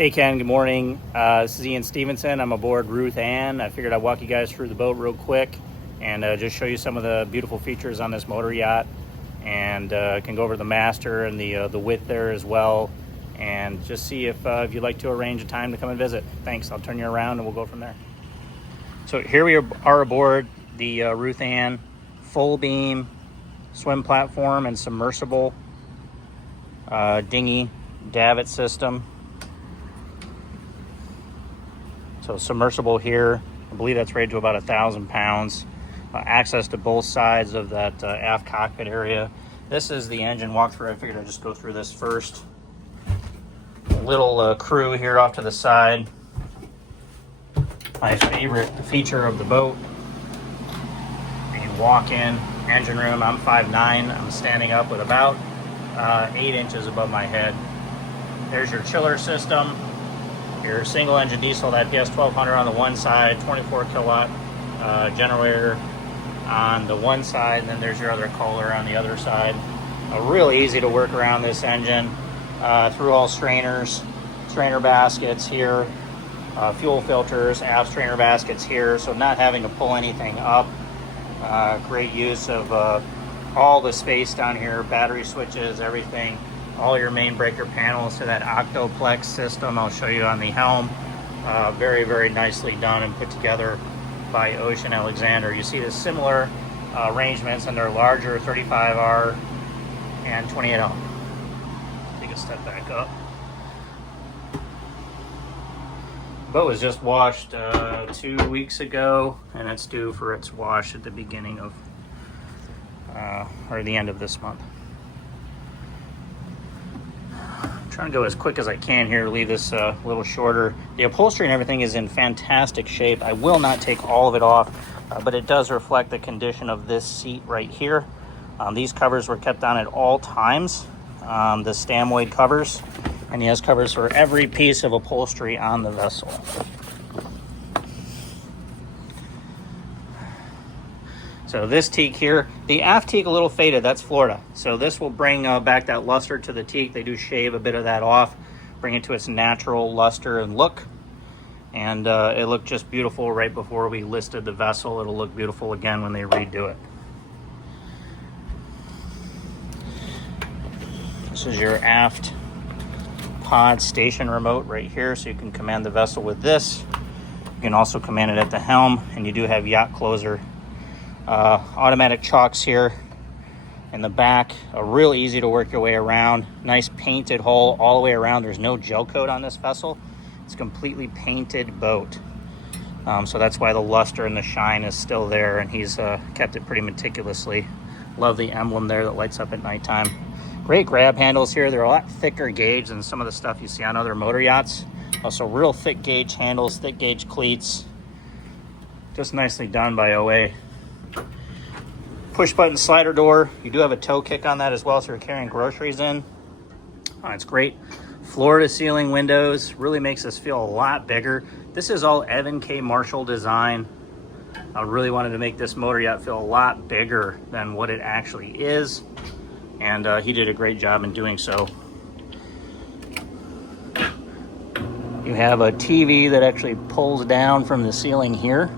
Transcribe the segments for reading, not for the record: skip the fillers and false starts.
Hey Ken, good morning. This is Ian Stevenson. I'm aboard Ruth Ann. I figured I'd walk you guys through the boat real quick and just show you some of the beautiful features on this motor yacht, and can go over the master and the width there as well, and just see if you'd like to arrange a time to come and visit. Thanks. I'll turn you around and we'll go from there. So here we are aboard the Ruth Ann, full beam swim platform and submersible dinghy davit system. So submersible here, I believe that's rated to about 1,000 pounds. Access to both sides of that aft cockpit area. This is the engine walkthrough. I figured I'd just go through this first. Little crew here off to the side. My favorite feature of the boat. You walk in, engine room. I'm 5'9". I'm standing up with about 8 inches above my head. There's your chiller system. Your single engine diesel, that PS 1200 on the one side, 24 kilowatt generator on the one side, and then there's your other Kohler on the other side. Really easy to work around this engine through all strainers, strainer baskets here, fuel filters, aft strainer baskets here, so not having to pull anything up. Great use of all the space down here, battery switches, everything. All your main breaker panels to that Octoplex system I'll show you on the helm. Very, very nicely done and put together by Ocean Alexander. You see the similar arrangements in their larger 35R and 28L. Take a step back up. Boat was just washed 2 weeks ago, and it's due for its wash at the beginning of or the end of this month. Trying to go as quick as I can here, leave this a little shorter. The upholstery and everything is in fantastic shape. I will not take all of it off, but it does reflect the condition of this seat right here. These covers were kept on at all times, the Stamoid covers, and he has covers for every piece of upholstery on the vessel. So this teak here, the aft teak a little faded, that's Florida. So this will bring back that luster to the teak. They do shave a bit of that off, bring it to its natural luster and look. And it looked just beautiful right before we listed the vessel. It'll look beautiful again when they redo it. This is your aft pod station remote right here, so you can command the vessel with this. You can also command it at the helm, and you do have yacht closer. Automatic chocks here in the back, real easy to work your way around. Nice painted hull all the way around. There's no gel coat on this vessel. It's a completely painted boat, so that's why the luster and the shine is still there, and he's kept it pretty meticulously. Love the emblem there that lights up at nighttime. Great grab handles here. They're a lot thicker gauge than some of the stuff you see on other motor yachts. Also real thick gauge handles, thick gauge cleats. Just nicely done by OA. Push button slider door. You do have a tow kick on that as well, so you're carrying groceries in. It's great. Floor to ceiling windows. Really makes this feel a lot bigger. This is all Evan K. Marshall design. I really wanted to make this motor yacht feel a lot bigger than what it actually is, and he did a great job in doing so. You have a TV that actually pulls down from the ceiling here.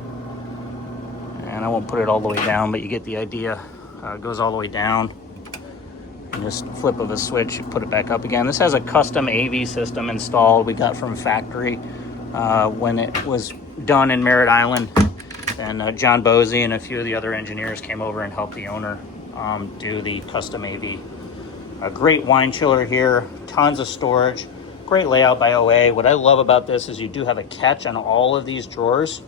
And I won't put it all the way down, but you get the idea. It goes all the way down. And just flip of a switch, you put it back up again. This has a custom AV system installed we got from factory when it was done in Merritt Island. And John Bosey and a few of the other engineers came over and helped the owner do the custom AV. A great wine chiller here, tons of storage. Great layout by OA. What I love about this is you do have a catch on all of these drawers.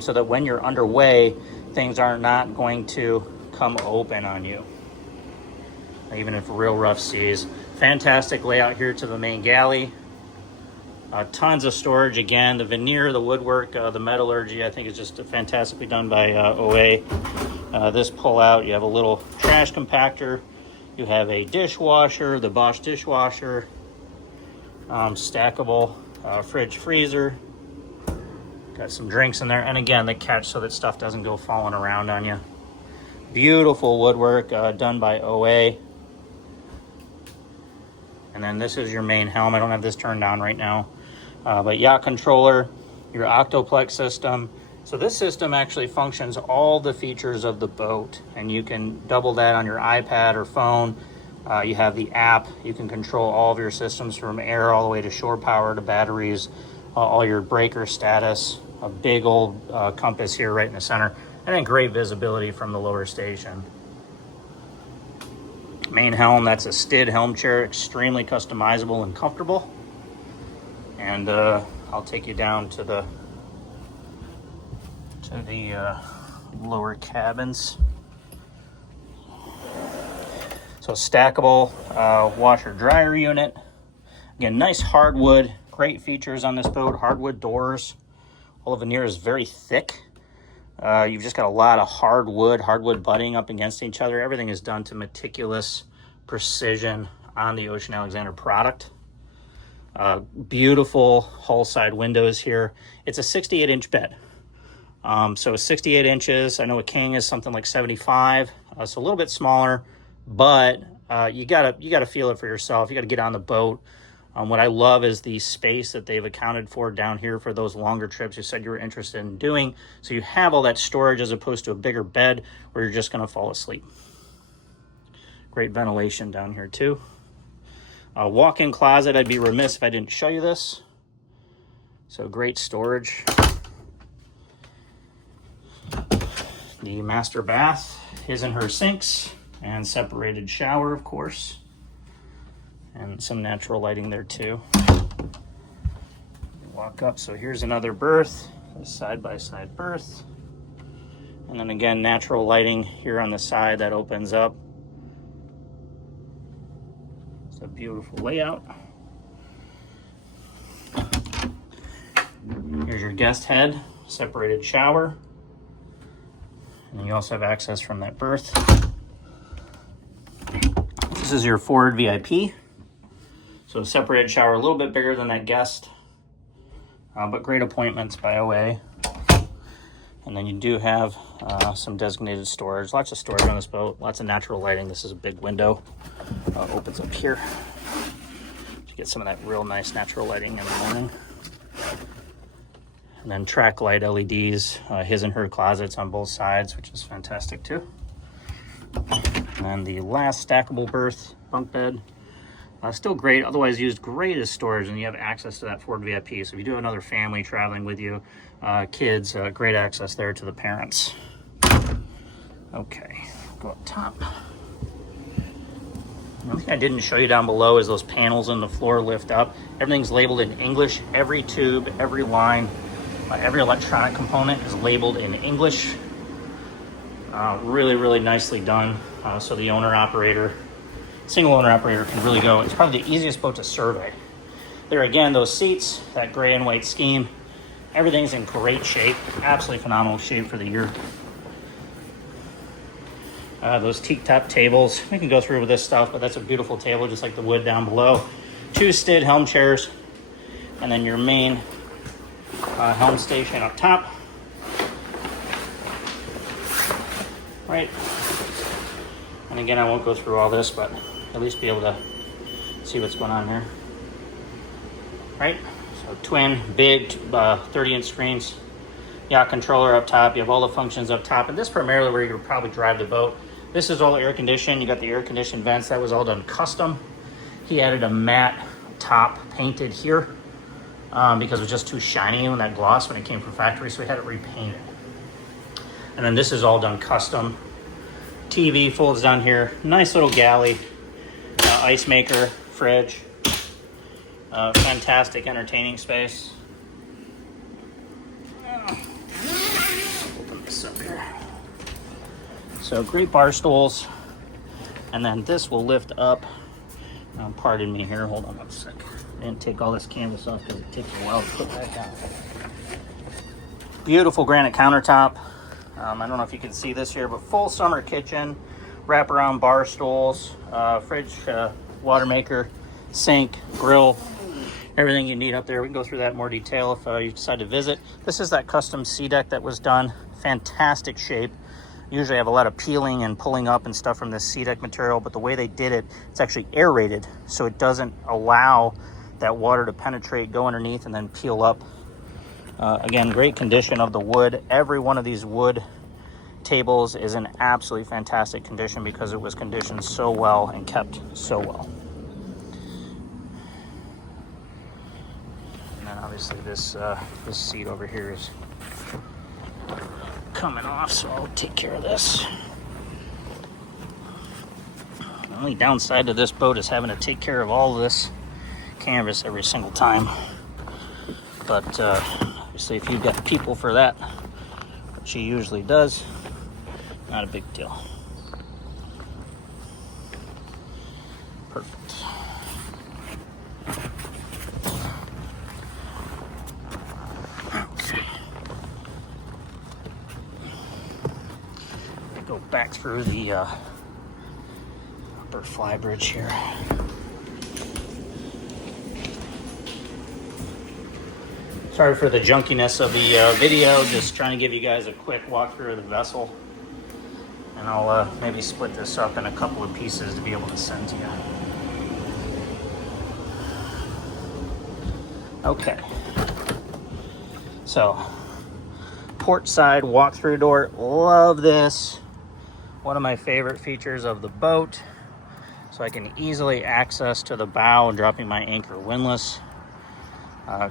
So that when you're underway, things are not going to come open on you, even if real rough seas. Fantastic layout here to the main galley. Tons of storage again. The veneer, the woodwork, the metallurgy, I think is just fantastically done by OA. This pull out, you have a little trash compactor. You have a dishwasher, the Bosch dishwasher, stackable fridge freezer. Got some drinks in there, and again, the catch so that stuff doesn't go falling around on you. Beautiful woodwork done by OA. And then this is your main helm. I don't have this turned on right now. But yacht controller, your Octoplex system. So this system actually functions all the features of the boat, and you can double that on your iPad or phone. You have the app. You can control all of your systems from air all the way to shore power to batteries, all your breaker status, a big old compass here right in the center, and then great visibility from the lower station. Main helm, that's a Stid helm chair, extremely customizable and comfortable. And I'll take you down to the lower cabins. So stackable washer dryer unit. Again, nice hardwood, great features on this boat. Hardwood doors. All the veneer is very thick. You've just got a lot of hardwood butting up against each other. Everything is done to meticulous precision on the Ocean Alexander product. Beautiful hull side windows here. It's a 68-inch bed. So 68 inches. I know a king is something like 75, so a little bit smaller, but you gotta feel it for yourself. You gotta get on the boat. What I love is the space that they've accounted for down here for those longer trips you said you were interested in doing. So you have all that storage as opposed to a bigger bed where you're just gonna fall asleep. Great ventilation down here too. Walk-in closet, I'd be remiss if I didn't show you this. So great storage. The master bath, his and her sinks, and separated shower, of course. And some natural lighting there too. Walk up, so here's another berth, a side-by-side berth. And then again, natural lighting here on the side that opens up. It's a beautiful layout. Here's your guest head, separated shower. And you also have access from that berth. This is your forward VIP. So separated shower, a little bit bigger than that guest, but great appointments by OA. And then you do have some designated storage. Lots of storage on this boat, lots of natural lighting. This is a big window, opens up here to get some of that real nice natural lighting in the morning. And then track light LEDs, his and her closets on both sides, which is fantastic too. And then the last stackable berth, bunk bed. Still great, otherwise used great as storage, and you have access to that Ford VIP. So if you do have another family traveling with you, kids, great access there to the parents. Okay, go up top. One thing I didn't show you down below is those panels on the floor lift up. Everything's labeled in English. Every tube, every line, every electronic component is labeled in English. Really, really nicely done. So the owner-operator, single owner-operator can really go. It's probably the easiest boat to survey. There again, those seats, that gray and white scheme, everything's in great shape. Absolutely phenomenal shape for the year. Those teak top tables, we can go through with this stuff, but that's a beautiful table, just like the wood down below. 2 Stid helm chairs, and then your main helm station up top. Right. And again, I won't go through all this, but at least be able to see what's going on here. Right. So twin, big 30-inch screens. Yacht controller up top. You have all the functions up top, and this primarily where you would probably drive the boat. This is all air conditioned. You got the air conditioned vents. That was all done custom. He added a matte top painted here because it was just too shiny when that gloss when it came from factory, so we had it repainted. And then this is all done custom. TV folds down here. Nice little galley, ice maker, fridge. Fantastic entertaining space. Open this up here. So great bar stools. And then this will lift up. Pardon me here, hold on one sec. I didn't take all this canvas off because it takes a while to put that down. Beautiful granite countertop. I don't know if you can see this here, but full summer kitchen, wraparound bar stools, fridge, water maker, sink, grill, everything you need up there. We can go through that in more detail if you decide to visit. This is that custom sea deck that was done. Fantastic shape. Usually I have a lot of peeling and pulling up and stuff from this sea deck material, but the way they did it, it's actually aerated, so it doesn't allow that water to penetrate, go underneath, and then peel up. Again, great condition of the wood. Every one of these wood tables is in absolutely fantastic condition because it was conditioned so well and kept so well. And then obviously this seat over here is coming off, so I'll take care of this. The only downside to this boat is having to take care of all of this canvas every single time. But obviously if you've got people for that, which she usually does, not a big deal. Perfect. Okay. Go back through the upper fly bridge here. Sorry for the junkiness of the video, just trying to give you guys a quick walkthrough of the vessel. And I'll maybe split this up in a couple of pieces to be able to send to you. Okay. So, port side walk-through door. Love this. One of my favorite features of the boat. So I can easily access to the bow, dropping my anchor windlass.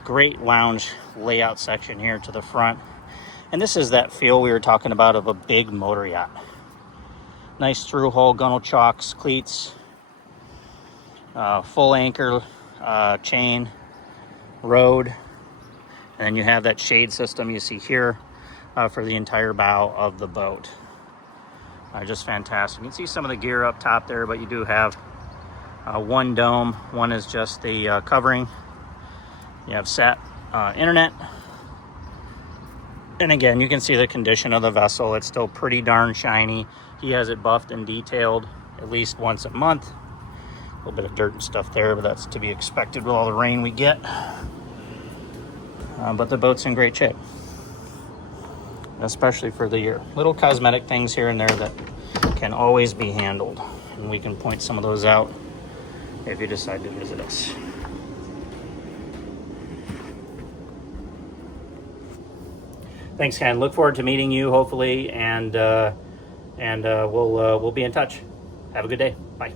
Great lounge layout section here to the front. And this is that feel we were talking about of a big motor yacht. Nice through hull, gunnel chocks, cleats, full anchor, chain, rode. And then you have that shade system you see here for the entire bow of the boat. Just fantastic. You can see some of the gear up top there, but you do have one dome. One is just the covering. You have sat internet. And again, you can see the condition of the vessel. It's still pretty darn shiny. He has it buffed and detailed at least once a month. A little bit of dirt and stuff there, but that's to be expected with all the rain we get. But the boat's in great shape, especially for the year. Little cosmetic things here and there that can always be handled. And we can point some of those out if you decide to visit us. Thanks, Ken. Look forward to meeting you, hopefully, and we'll be in touch. Have a good day. Bye.